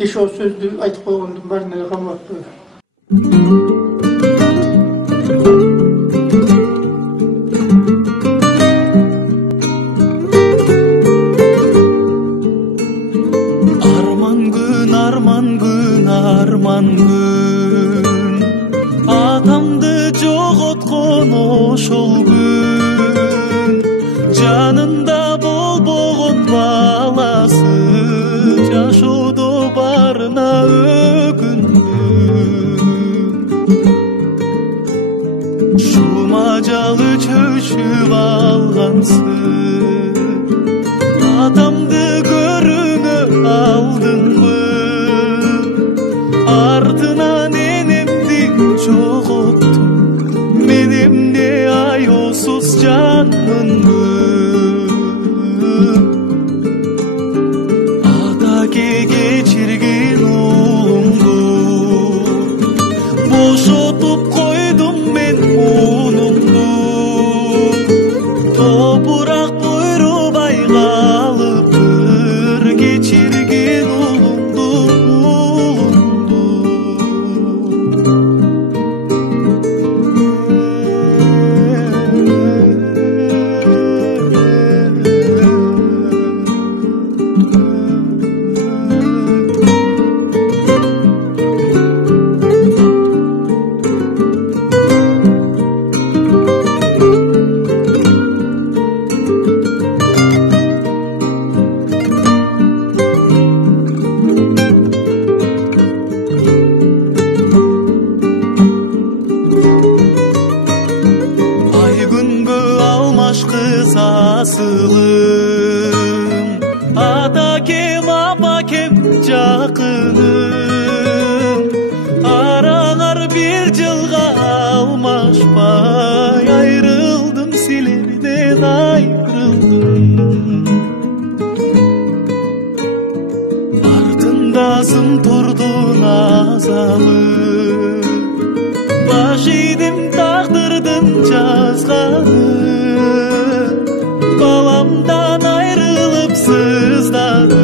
beş o sözdü aytıp koyğondum barına kamaptı. Arman gün atamdı jogotkon ошол gün жанында болбогон баласы жашоодо барына өкүндүм шум ажалы чөчүп алгансың атамды көрүңө алдыңбы артынан энемди жоготтум менемде аёсуз жанымды атаке кечиргин уулумду бошотуп койдум мен муунумду топурак буйрубай калыптыр кечиргин уулумду асылым атакем апакем жакыным араңар бир жылга алмашпай айрылдым силерден айрылдым артындасың турдун азабы баш ийдим тагдырдын жазганы баламдан айрылып сыздадым